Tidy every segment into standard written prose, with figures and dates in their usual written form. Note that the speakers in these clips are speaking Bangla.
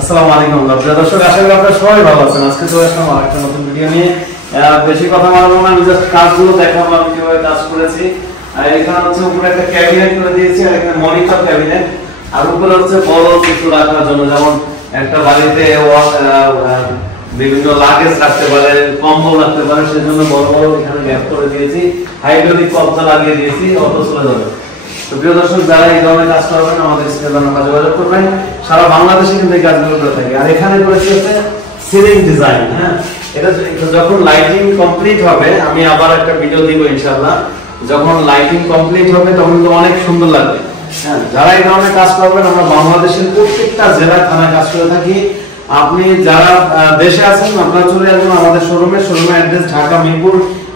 আসসালামু আলাইকুম প্রিয় দর্শক, আশা করি আপনারা সবাই ভালো আছেন। আজকে তো আসলাম আরেকটা নতুন ভিডিও নিয়ে। বেশি কথা বলবো না, আমি জাস্ট কাজগুলো দেখাবো আমি কিভাবে কাজ করেছি। আর এখানে হচ্ছে উপরে একটা ক্যাবিনেট করে দিয়েছি, আর এখানে মনিটর ক্যাবিনেট, আর উপরে হচ্ছে বড় কিছু রাখার জন্য, যেমন একটা বাড়িতে বিভিন্ন লাগেজ রাখতে পারে, কম্বল রাখতে পারে, সেজন্য বড় বড় এখানে গ্যাপ করে দিয়েছি। হাইড্রোলিক কবজা লাগিয়ে দিয়েছি, অটো চলে যাবে। তো প্রিয় দর্শক, যারা এই ধরনের কাজ করবেন আমাদের স্ক্রিনে নাম্বার যোগাযোগ করবেন। সারা বাংলাদেশে কিন্তু এই কাজগুলো করে থাকে। আর এখানে করেছি হচ্ছে সিলিং ডিজাইন। হ্যাঁ, এটা যখন লাইটিং কমপ্লিট হবে, আমি আবার একটা ভিডিও দিব ইনশাআল্লাহ। যখন লাইটিং কমপ্লিট হবে তখন তো অনেক সুন্দর লাগবে। হ্যাঁ, যারা এই ধরনের কাজ করবেন, আমরা বাংলাদেশের প্রত্যেকটা জেলায় থানায় কাজ করে থাকি। আপনি যারা দেশে আছেন আপনারা চলে আসবেন আমাদের শোরুমের অ্যাড্রেস ঢাকা মিরপুর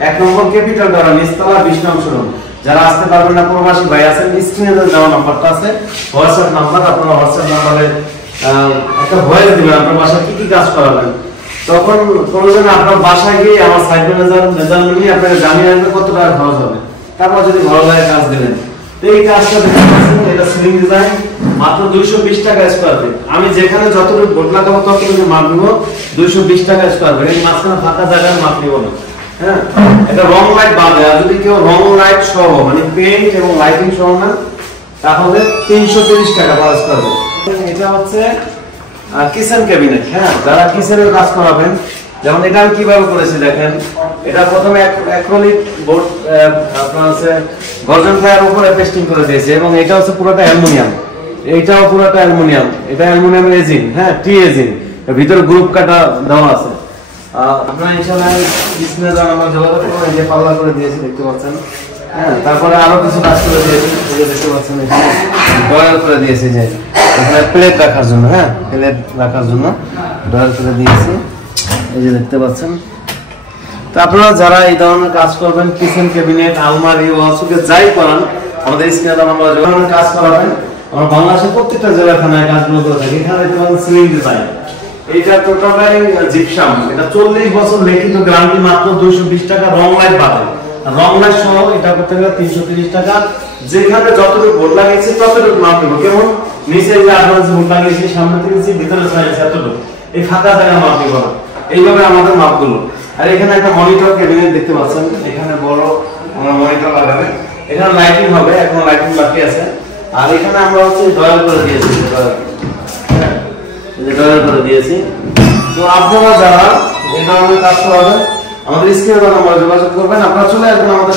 1 নম্বর ক্যাপিটাল টাওয়ার নিচতলা 20 নং শোরুম। যারা আসতে পারবেন না, প্রবাসী ভাই আছেন, স্ক্রিনে দেওয়া নাম্বারটা আছে হোয়াটসঅ্যাপ নাম্বার, আপনারা হোয়াটসঅ্যাপ নাম্বারে একটা ভয়েস দিবেন আপনার বাসায় কি কি কাজ করাবেন। তখন প্রয়োজনে আপনার বাসায় গিয়ে আমার সাইট মেজারমেন্ট নিয়ে আপনাকে জানিয়ে আসবে কত টাকা খরচ হবে। তারপর যদি ভালো লাগে কাজ দিবেন। তো এই কাজটা দেখতে পাচ্ছেন, এটা সিলিং ডিজাইন, মাত্র 220 টাকা স্কয়ার ফিট। আমি যেখানে যতটুকু বোর্ড লাগাবো ততটুকু মাপ নিব 220 টাকা স্কয়ার ফিট। এই মাঝখানে ফাঁকা জায়গায় মাপ নিব না। হ্যাঁ, এটা রং লাইট বাদে, আর যদি কেউ রং লাইট সহ মানে পেইন্ট এবং লাইটিং সহ না, তাহলে 330 টাকা পার স্কয়ার ফিট। এটা হচ্ছে কিচেন ক্যাবিনেট। হ্যাঁ, যারা কিচেনের কাজ করাবেন, যেমন এটা আমি কিভাবে করেছি দেখেন। এটা প্রথমে অ্যাক্রিলিক বোর্ড আপনার হচ্ছে গর্জন ফ্লাইয়ের উপরে পেস্টিং করে দিয়েছি, এবং এটা হচ্ছে পুরোটা অ্যালুমিনিয়াম। এইটাও পুরোটা অ্যালুমিনিয়াম। এটা অ্যালুমিনিয়াম রেজিন। হ্যাঁ, টি রেজিন, ভিতরে গ্রুপ কাটা দেওয়া আছে। আপনারা ইনশাআল্লাহ স্ক্রিনে যান, আমার যোগাযোগ করুন। এই যে পাল্লা করে দিয়েছি দেখতে পাচ্ছেন। হ্যাঁ, তারপরে আরো কিছু কাজ করে দিয়েছি, এই যে দেখতে পাচ্ছেন এখানে ডয়ার করে দিয়েছি, যে এখানে প্লেট রাখার জন্য। হ্যাঁ, প্লেট রাখার জন্য ডয়ার করে দিয়েছি, এই যে দেখতে পাচ্ছেন। তো আপনারা যারা এই ধরনের কাজ করবেন, কিচেন ক্যাবিনেট, আলমারি, ওয়াশরুমে যাই করান, আমাদের স্ক্রিনে যান, আমরা যখন কাজ করাবেন, আমরা বাংলাদেশের প্রত্যেকটা জেলায় থানায় কাজগুলো করে থাকি। এখানে দেখতে পাচ্ছেন সিলিং ডিজাইন। এটা টোটালি জিপসাম। এটা 40 বছর লিখিত গ্যারান্টি, মাত্র 220 টাকা রং লাইট বাদে। রং লাইট সহ এটা করতে গেলে 330 টাকা। যেখানে যতটুকু বোর্ড লাগিয়েছি ততটুকু মাপ দেবো। কেমন নিচে যে আপনার বোর্ড লাগিয়েছি, সামনে থেকে ভিতরে সাইজ এতটুকু, এই ফাঁকা জায়গা মাপ দিব না। এইভাবে আমাদের মাপগুলো। আর এখানে একটা মনিটর ক্যাবিনেট দেখতে পাচ্ছেন, এখানে বড় আমরা মনিটর লাগাবে। এখানে লাইটিং হবে, এখন লাইটিং বাকি আছে। আর এখানে আমরা হচ্ছে ডয়ার করে দিয়েছি, ডয়ার করে দিয়েছি। তো আপনারা যারা এই ধরনের কাজ করাবেন, আমাদের স্ক্রিনে দেওয়া নাম্বারে যোগাযোগ করবেন। আপনারা চলে আসবেন আমাদের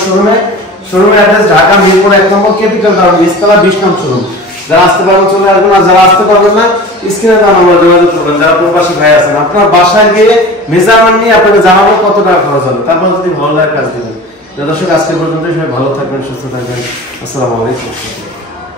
শোরুমের অ্যাড্রেস ঢাকা মিরপুর 1 নম্বর ক্যাপিটাল টাওয়ার নিচতলা 20 নং শোরুম। যারা আসতে পারবেন চলে আসবেন, আর যারা আসতে পারবেন না স্ক্রিনে দেওয়া নাম্বারে যোগাযোগ করবেন। যারা প্রবাসী ভাই আছেন, আপনার বাসায় গিয়ে মেজারমেন্ট নিয়ে আপনাকে জানাবো কত টাকা খরচ হবে, তারপর যদি ভালো লাগে কাজ দিবেন। দর্শক, আজকে পর্যন্ত সবাই ভালো থাকবেন, সুস্থ থাকবেন। আসসালামু আলাইকুম।